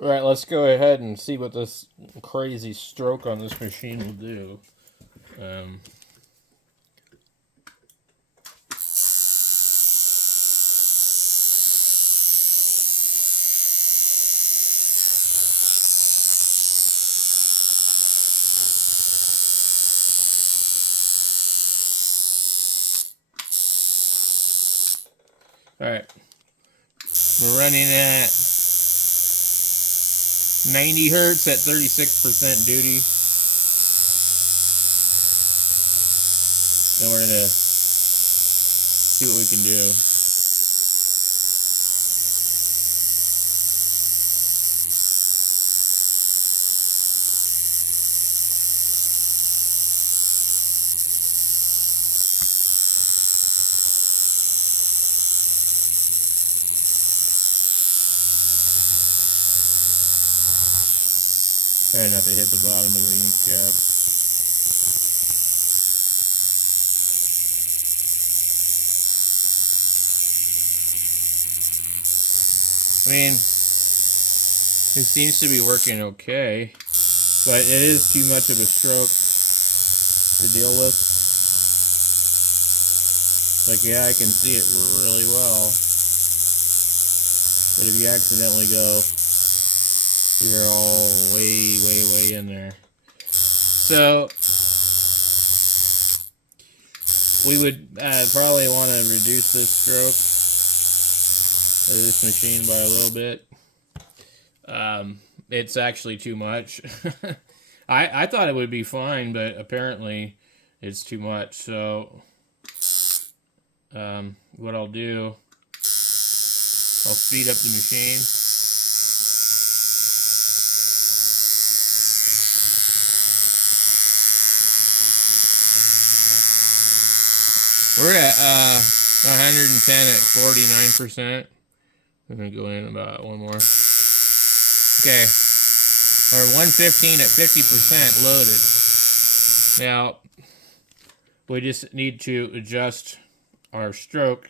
All right, let's go ahead and see what this crazy stroke on this machine will do. Um, all right, we're running at 90 hertz at 36% duty. And we're going to see what we can do. Try not to hit the bottom of the ink cap. I mean, it seems to be working okay, but it is too much of a stroke to deal with. Like, yeah, I can see it really well, but if you accidentally go, you're all way in there. So we would probably want to reduce this stroke of this machine by a little bit. It's actually too much. I thought it would be fine, but apparently it's too much. So what I'll do, I'll speed up the machine. We're at 110 at 49%. I'm going to go in about one more. Okay. We're 115 at 50% loaded. Now, we just need to adjust our stroke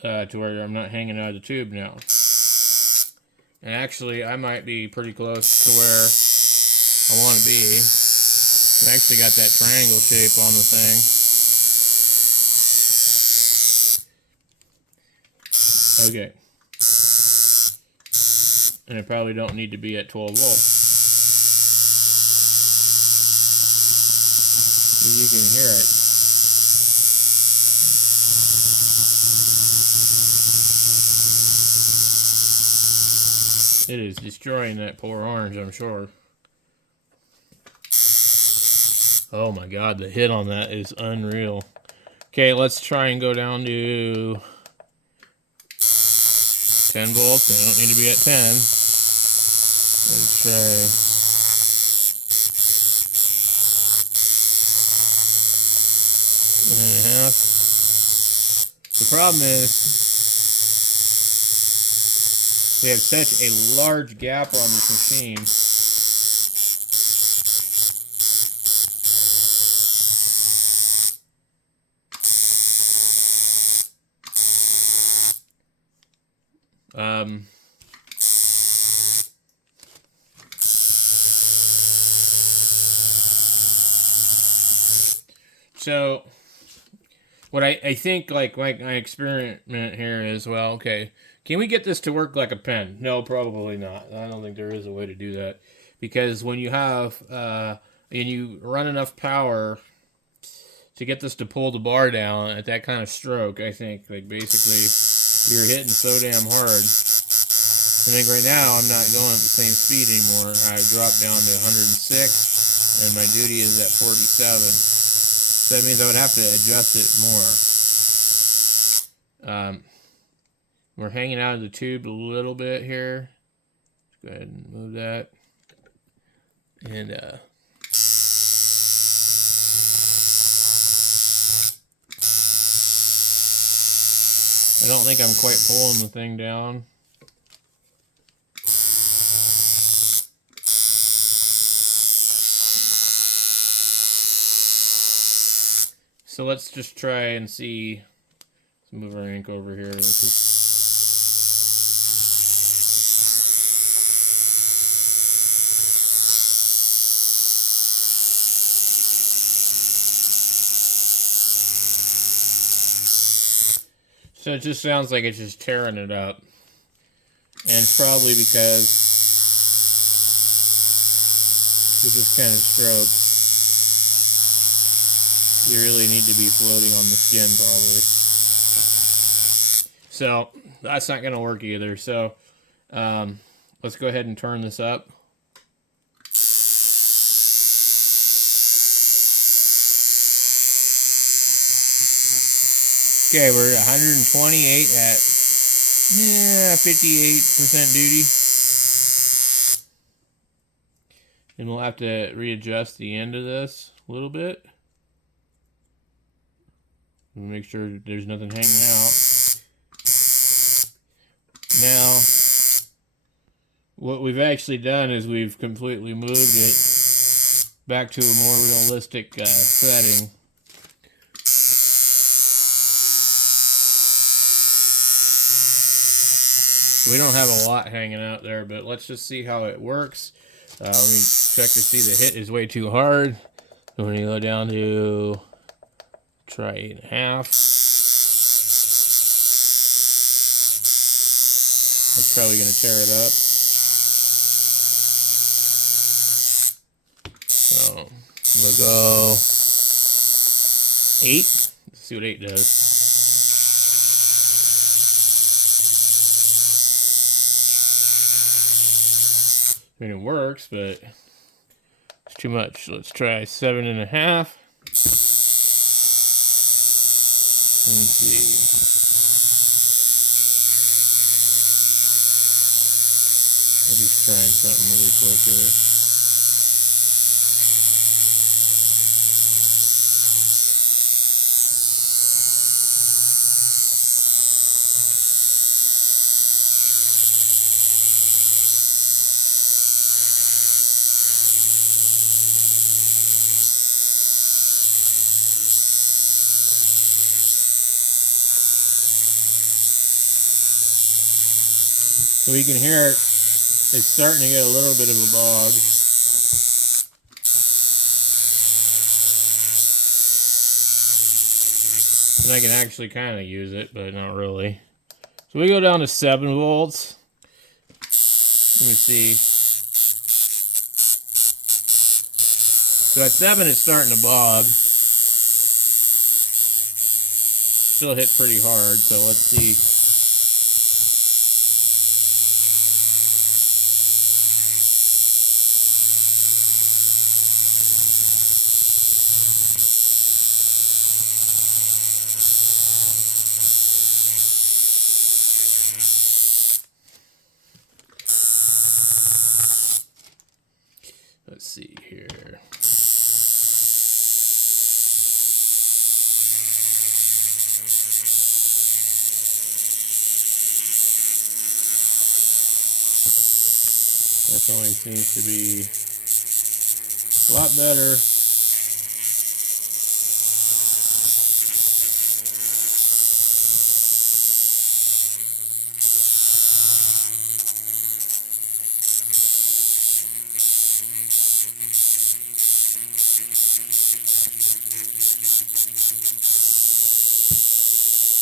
to where I'm not hanging out of the tube now. And actually, I might be pretty close to where I want to be. I actually got that triangle shape on the thing. Okay. And I probably don't need to be at 12 volts. You can hear it. It is destroying that poor orange, I'm sure. Oh my god, the hit on that is unreal. Okay, let's try and go down to 10 volts. I don't need to be at 10. Let's try 1.5. The problem is we have such a large gap on this machine. So what I think like my experiment here is, well, okay, can we get this to work like a pen? No, probably not. I don't think there is a way to do that, because when you have and you run enough power to get this to pull the bar down at that kind of stroke, I think like basically you're hitting so damn hard. I think right now I'm not going at the same speed anymore. I dropped down to 106 and my duty is at 47. So that means I would have to adjust it more. We're hanging out of the tube a little bit here. Let's go ahead and move that. And I don't think I'm quite pulling the thing down. So let's just try and see. Let's move our ink over here. Let's just So it just sounds like it's just tearing it up. And it's probably because with this kind of stroke, you really need to be floating on the skin probably. So that's not going to work either. So let's go ahead and turn this up. Okay, we're at 128 at 58% duty. And we'll have to readjust the end of this a little bit. And make sure there's nothing hanging out. Now, what we've actually done is we've completely moved it back to a more realistic setting. We don't have a lot hanging out there, but let's just see how it works. Let me check to see the hit is way too hard. So when you go down to try 8.5, it's probably going to tear it up. So we'll go 8. Let's see what 8 does. I mean, it works, but it's too much. Let's try 7.5. Let me see. I'm just trying something really quick here. So you can hear it's starting to get a little bit of a bog. And I can actually kind of use it, but not really. So we go down to 7 volts. Let me see. So at 7 it's starting to bog. Still hit pretty hard, so let's see. Let's see here. Definitely seems to be a lot better.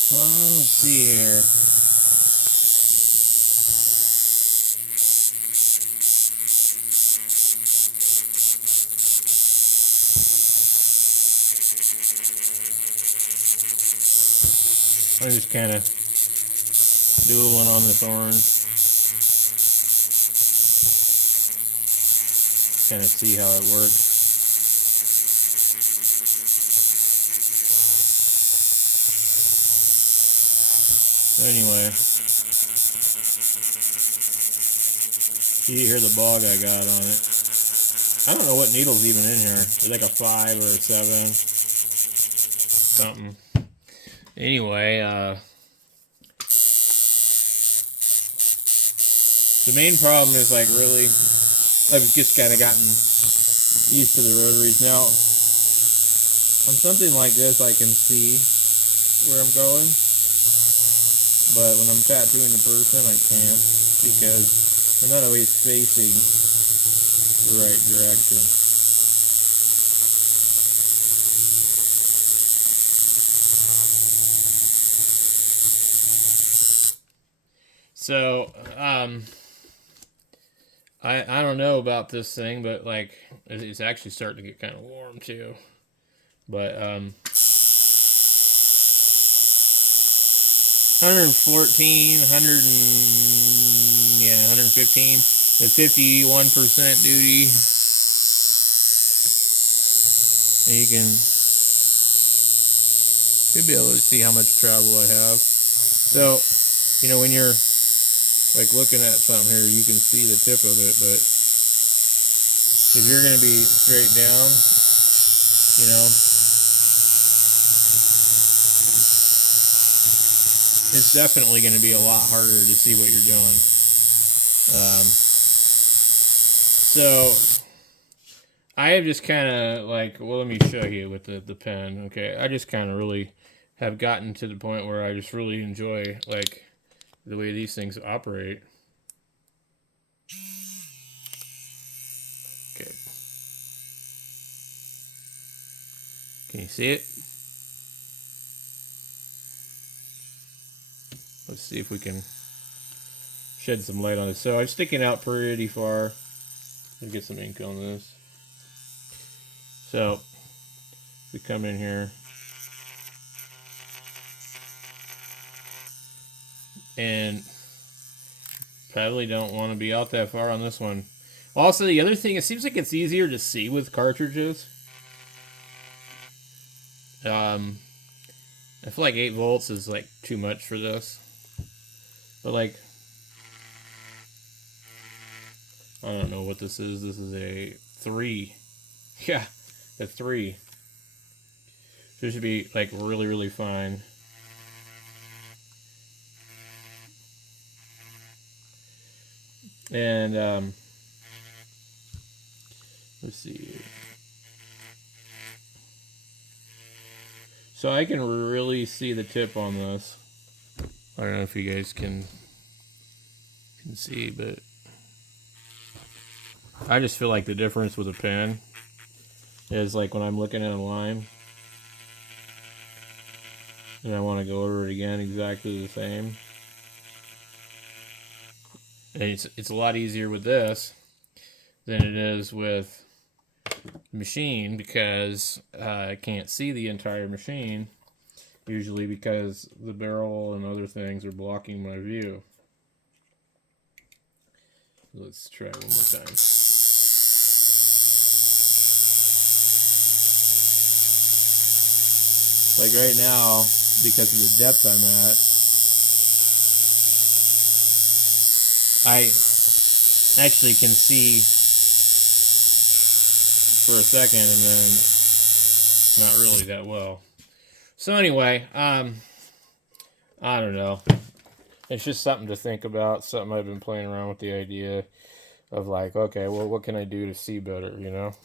Well, let's see here. I'm just kind of dueling on this orange. Kind of see how it works. Anyway, you hear the bog I got on it. I don't know what needle's even in here. It's like a 5 or a 7. Something. Anyway, the main problem is like really, I've just kind of gotten used to the rotaries. Now, on something like this I can see where I'm going, but when I'm tattooing the person I can't because I'm not always facing the right direction. So, I don't know about this thing, but like it's actually starting to get kind of warm too. But 114, 100 and yeah, 115 with 51% duty. And you should be able to see how much travel I have. So, you know, when you're like looking at something here, you can see the tip of it, but if you're going to be straight down, you know, it's definitely going to be a lot harder to see what you're doing. So I have just kind of like, well, let me show you with the pen. Okay, I just kind of really have gotten to the point where I just really enjoy like the way these things operate. Okay, can you see it? Let's see if we can shed some light on this. So I'm sticking out pretty far. Let's get some ink on this. So we come in here and probably don't want to be out that far on this one. Also, the other thing, it seems like it's easier to see with cartridges. I feel like 8 volts is like too much for this. But like, I don't know what this is. This is a 3. Yeah, a 3. This should be like really, really fine. And let's see. So I can really see the tip on this. I don't know if you guys can see, but I just feel like the difference with a pen is like when I'm looking at a line and I want to go over it again exactly the same. And it's a lot easier with this than it is with the machine because I can't see the entire machine usually because the barrel and other things are blocking my view. Let's try one more time. Like right now, because of the depth I'm at, I actually can see for a second and then not really that well. So anyway, I don't know. It's just something to think about, something I've been playing around with the idea of like, okay, well, what can I do to see better, you know?